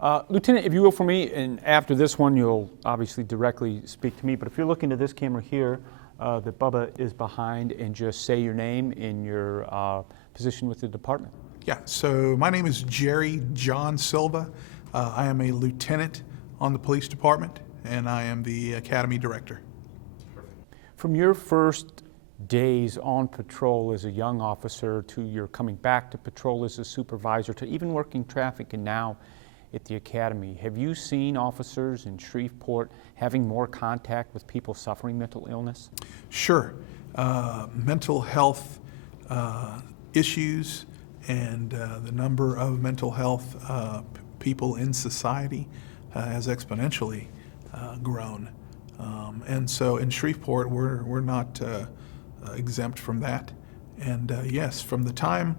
Lieutenant, if you will, for me, and after this one, you'll obviously directly speak to me, but if you're looking to this camera here that Bubba is behind, and just say your name and your position with the department. Yeah, so my name is Jerry John Silva. I am a lieutenant on the police department, and I am the academy director. From your first days on patrol as a young officer to your coming back to patrol as a supervisor to even working traffic and now at the academy, have you seen officers in Shreveport having more contact with people suffering mental illness? Sure. Mental health issues and the number of mental health people in society has exponentially grown. And so in Shreveport, we're not exempt from that. And yes, from the time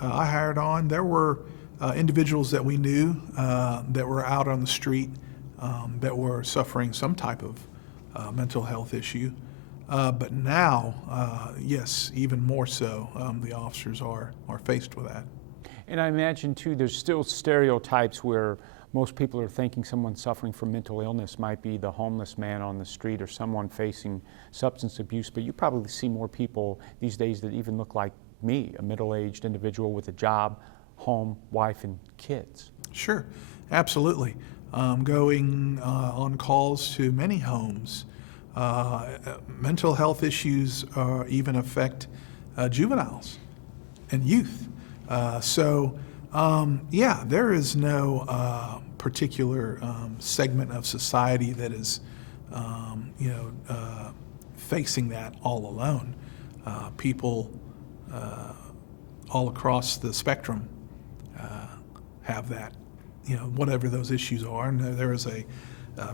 I hired on, there were individuals that we knew that were out on the street that were suffering some type of mental health issue. But now, yes, even more so, the officers are faced with that. And I imagine, too, there's still stereotypes where most people are thinking someone suffering from mental illness might be the homeless man on the street or someone facing substance abuse, but you probably see more people these days that even look like me, a middle-aged individual with a job, home, wife, and kids. Sure, absolutely. Going on calls to many homes. Mental health issues even affect juveniles and youth. Yeah, there is no particular segment of society that is, facing that all alone. People all across the spectrum have that, whatever those issues are, and there is a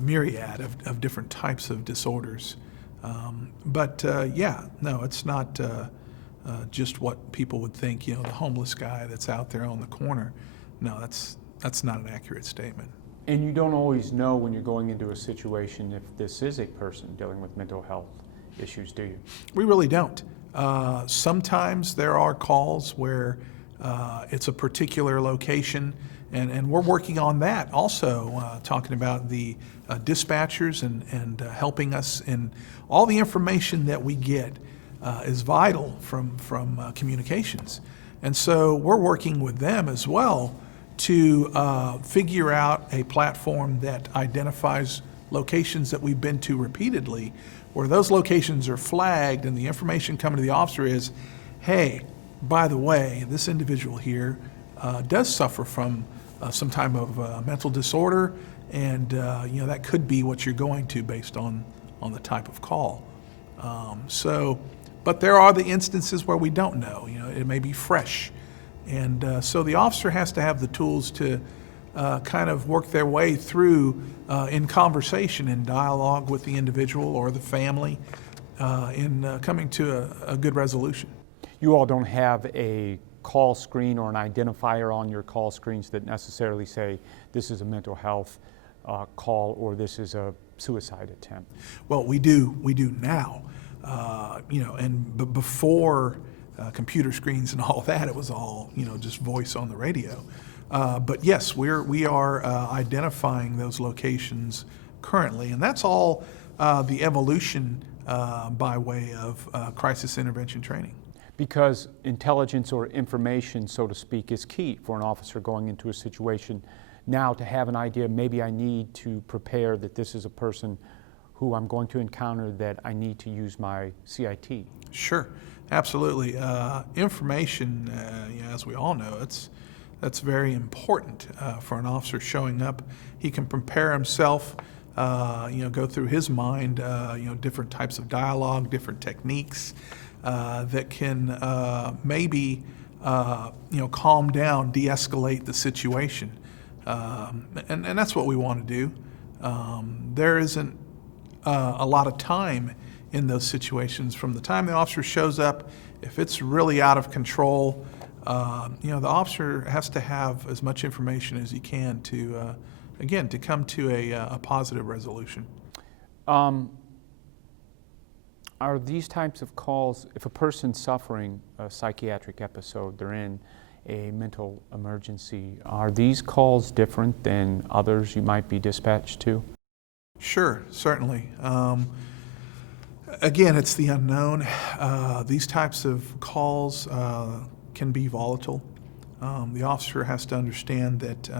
myriad of different types of disorders. Yeah, no, it's not just what people would think, the homeless guy that's out there on the corner. No, that's not an accurate statement. And you don't always know when you're going into a situation if this is a person dealing with mental health issues, do you? We really don't. Sometimes there are calls where it's a particular location, and we're working on that also, talking about the dispatchers and helping us. And all the information that we get is vital from communications. And so we're working with them as well to figure out a platform that identifies locations that we've been to repeatedly, where those locations are flagged and the information coming to the officer is, hey, by the way, this individual here does suffer from some type of mental disorder, and that could be what you're going to based on the type of call. But there are the instances where we don't know. It may be fresh. And so the officer has to have the tools to kind of work their way through in conversation and dialogue with the individual or the family in coming to a good resolution. You all don't have a call screen or an identifier on your call screens that necessarily say this is a mental health call or this is a suicide attempt. Well, we do now. But before computer screens and all that, it was all just voice on the radio. But yes, we are identifying those locations currently, and that's all the evolution by way of crisis intervention training. Because intelligence or information, so to speak, is key for an officer going into a situation. Now, to have an idea, maybe I need to prepare that this is a person who I'm going to encounter, that I need to use my CIT. Sure, absolutely. Information, as we all know, that's very important for an officer showing up. He can prepare himself, go through his mind, different types of dialogue, different techniques that can maybe, calm down, de-escalate the situation. And that's what we want to do. There isn't a lot of time in those situations. From the time the officer shows up, if it's really out of control, the officer has to have as much information as he can to, to come to a positive resolution. Are these types of calls, if a person's suffering a psychiatric episode, they're in a mental emergency. Are these calls different than others you might be dispatched to? Sure, certainly. Again, it's the unknown. These types of calls can be volatile. The officer has to understand that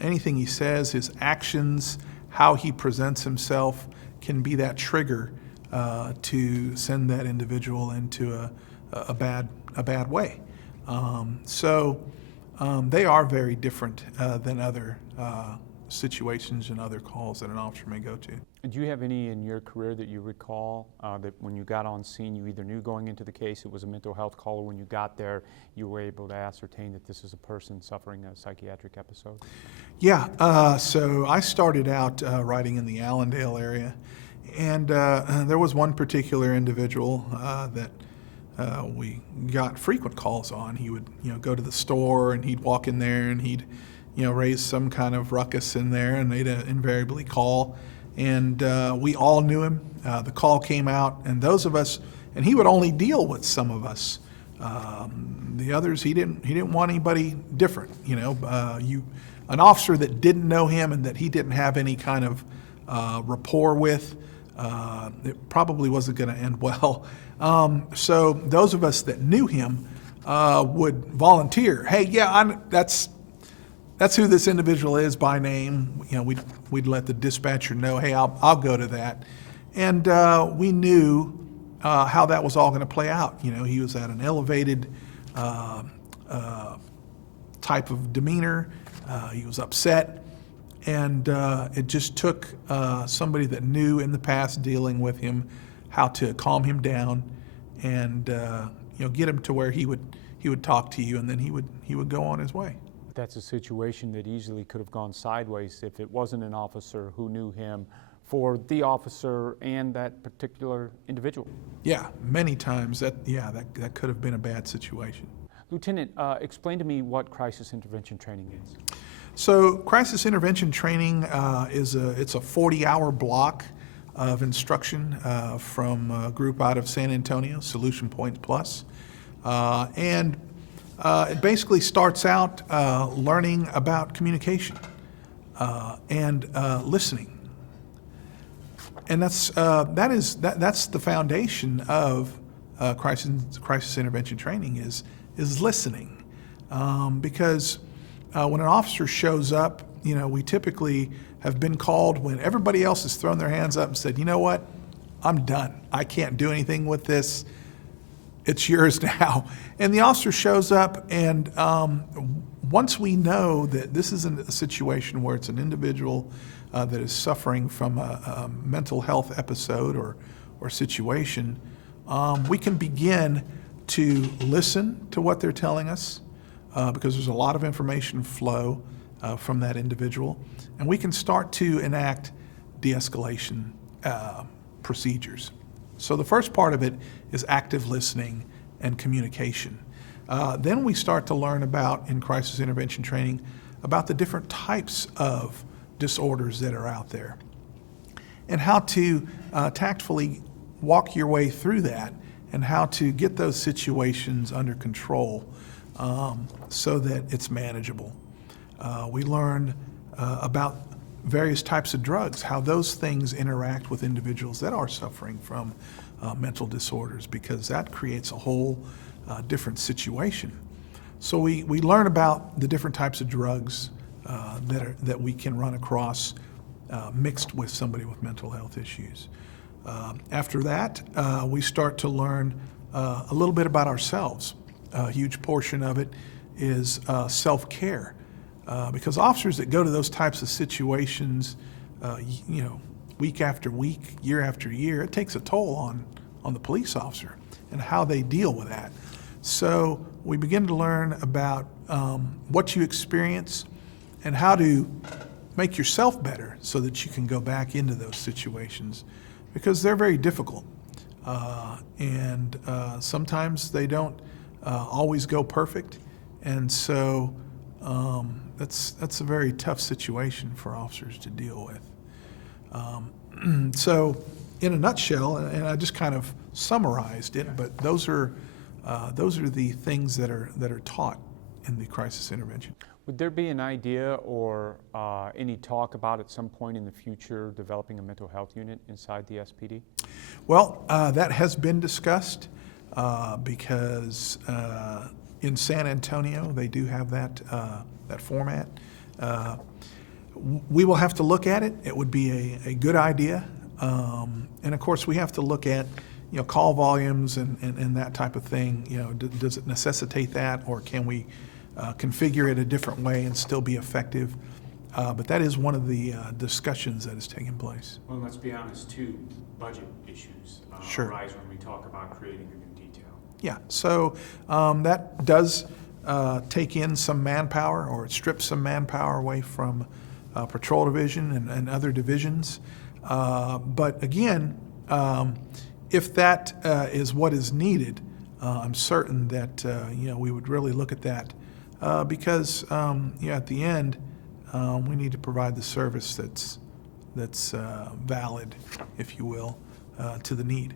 anything he says, his actions, how he presents himself can be that trigger to send that individual into a bad way. So they are very different than other situations and other calls that an officer may go to. Do you have any in your career that you recall that when you got on scene, you either knew going into the case it was a mental health call, or when you got there, you were able to ascertain that this is a person suffering a psychiatric episode? Yeah, so I started out writing in the Allendale area, and there was one particular individual that we got frequent calls on. He would, go to the store, and he'd walk in there, and he'd, raise some kind of ruckus in there, and they'd invariably call. And we all knew him. The call came out, and those of us, and he would only deal with some of us. The others, he didn't want anybody different. An officer that didn't know him and that he didn't have any kind of rapport with, it probably wasn't going to end well. So those of us that knew him would volunteer. Hey, yeah, that's who this individual is by name. We'd let the dispatcher know, hey, I'll go to that. And we knew how that was all going to play out. He was at an elevated type of demeanor. He was upset. And it just took somebody that knew in the past dealing with him how to calm him down and get him to where he would talk to you, and then he would go on his way. That's a situation that easily could have gone sideways if it wasn't an officer who knew him for the officer and that particular individual. Yeah, many times that could have been a bad situation. Lieutenant, explain to me what crisis intervention training is. So crisis intervention training it's a 40-hour block of instruction from a group out of San Antonio, Solution Point Plus. And it basically starts out learning about communication and listening. And that's the foundation of crisis intervention training is listening. Because when an officer shows up, we typically have been called when everybody else has thrown their hands up and said, you know what, I'm done. I can't do anything with this. It's yours now. And the officer shows up, and once we know that this isn't a situation where it's an individual that is suffering from a mental health episode or situation, we can begin to listen to what they're telling us because there's a lot of information flow from that individual, and we can start to enact de-escalation procedures. So the first part of it is active listening and communication. Then we start to learn about, in crisis intervention training, about the different types of disorders that are out there and how to tactfully walk your way through that and how to get those situations under control so that it's manageable. We learn about various types of drugs, how those things interact with individuals that are suffering from mental disorders, because that creates a whole different situation. So we learn about the different types of drugs that we can run across mixed with somebody with mental health issues. After that, we start to learn a little bit about ourselves. A huge portion of it is self-care. Because officers that go to those types of situations, week after week, year after year, it takes a toll on the police officer and how they deal with that. So we begin to learn about what you experience and how to make yourself better so that you can go back into those situations, because they're very difficult. And sometimes they don't always go perfect. And so that's a very tough situation for officers to deal with. So in a nutshell, and I just kind of summarized it, but those are those are the things that are taught in the crisis intervention. Would there be an idea or any talk about at some point in the future developing a mental health unit inside the SPD? Well, that has been discussed because in San Antonio they do have that format. We will have to look at it. It would be a good idea, and of course we have to look at call volumes and that type of thing. Does it necessitate that, or can we configure it a different way and still be effective? But that is one of the discussions that is taking place. Well, let's be honest too, budget issues Sure. arise when we talk about creating a new detail. Yeah, so that does take in some manpower, or it strips some manpower away from patrol division and other divisions. But again, if that is what is needed, I'm certain that we would really look at that because at the end we need to provide the service that's valid, if you will, to the need.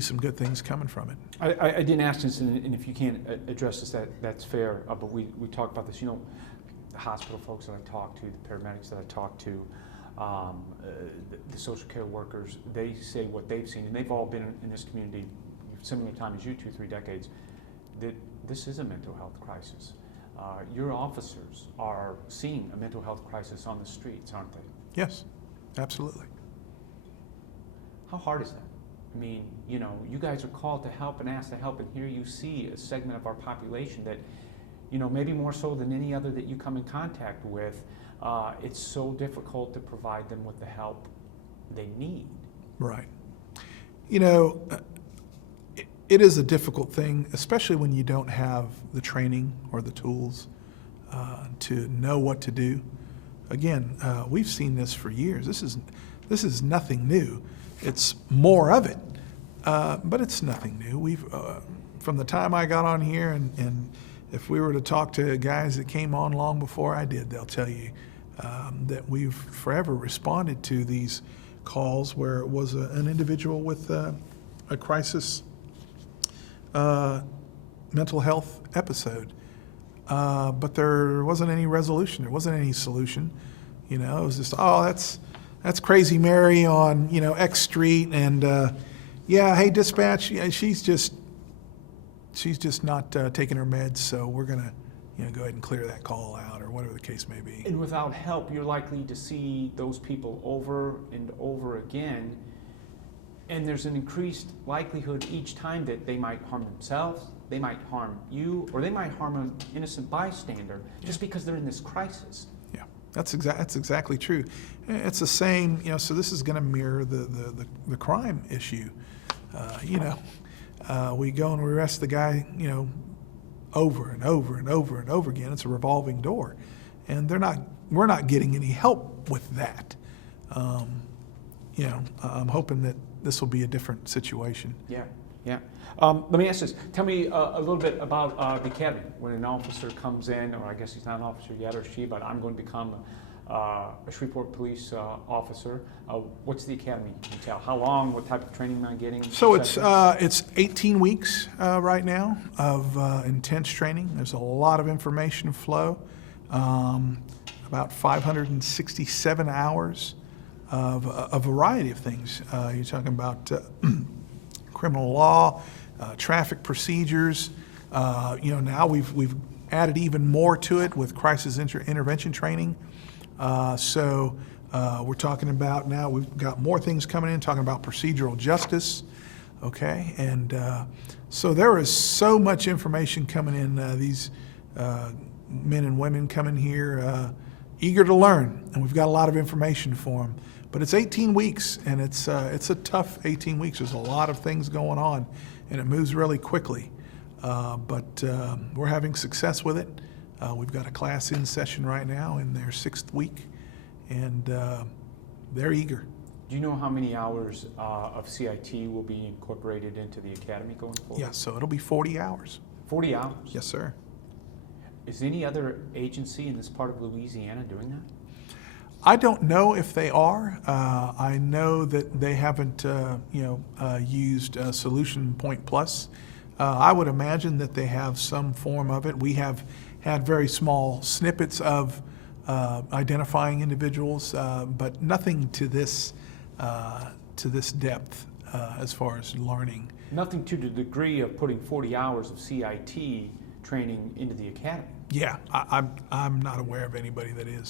see some good things coming from it. I didn't ask this, and if you can't address this, that's fair. But we talked about this. You know, the hospital folks that I talk to, the paramedics that I talk to, the social care workers, they say what they've seen, and they've all been in this community similar time as you, 2-3 decades. That this is a mental health crisis. Your officers are seeing a mental health crisis on the streets, aren't they? Yes, absolutely. How hard is that? I mean, you know, you guys are called to help and asked to help, and here you see a segment of our population that, you know, maybe more so than any other that you come in contact with, it's so difficult to provide them with the help they need. Right. You know, it is a difficult thing, especially when you don't have the training or the tools to know what to do. Again, we've seen this for years. This is nothing new. It's more of it, but it's nothing new. We've from the time I got on here, and if we were to talk to guys that came on long before I did, they'll tell you that we've forever responded to these calls where it was an individual with a crisis mental health episode, but there wasn't any resolution. There wasn't any solution. You know, it was just, oh, that's crazy Mary on, you know, X street, and yeah, hey dispatch, yeah, she's just not taking her meds, so we're gonna, you know, go ahead and clear that call out, or whatever the case may be. And without help, you're likely to see those people over and over again, and there's an increased likelihood each time that they might harm themselves, they might harm you, or they might harm an innocent bystander just because they're in this crisis. Yeah, that's exactly true. It's the same, you know, so this is going to mirror the crime issue. You know, we go and we arrest the guy, you know, over and over and over and over again. It's a revolving door, and we're not getting any help with that. You know, I'm hoping that this will be a different situation. Yeah, yeah. Let me ask this. Tell me a little bit about the academy. When an officer comes in, or I guess he's not an officer yet, or she, but I'm going to become a Shreveport Police officer. What's the academy entail? How long? What type of training am I getting? So it's 18 weeks right now of intense training. There's a lot of information flow, about 567 hours of a variety of things. You're talking about criminal law, traffic procedures. You know, now we've added even more to it with crisis intervention training. So we're talking about now, we've got more things coming in, talking about procedural justice, okay? And so there is so much information coming in. These men and women coming here eager to learn, and we've got a lot of information for them. But it's 18 weeks, and it's a tough 18 weeks. There's a lot of things going on, and it moves really quickly. But we're having success with it. We've got a class in session right now in their 6th week, and they're eager. Do you know how many hours of CIT will be incorporated into the academy going forward? Yeah, so it'll be 40 hours. 40 hours? Yes, sir. Is any other agency in this part of Louisiana doing that? I don't know if they are. I know that they haven't, used Solution Point Plus. I would imagine that they have some form of it. We have had very small snippets of identifying individuals, but nothing to this depth as far as learning. Nothing to the degree of putting 40 hours of CIT training into the academy. Yeah, I'm not aware of anybody that is.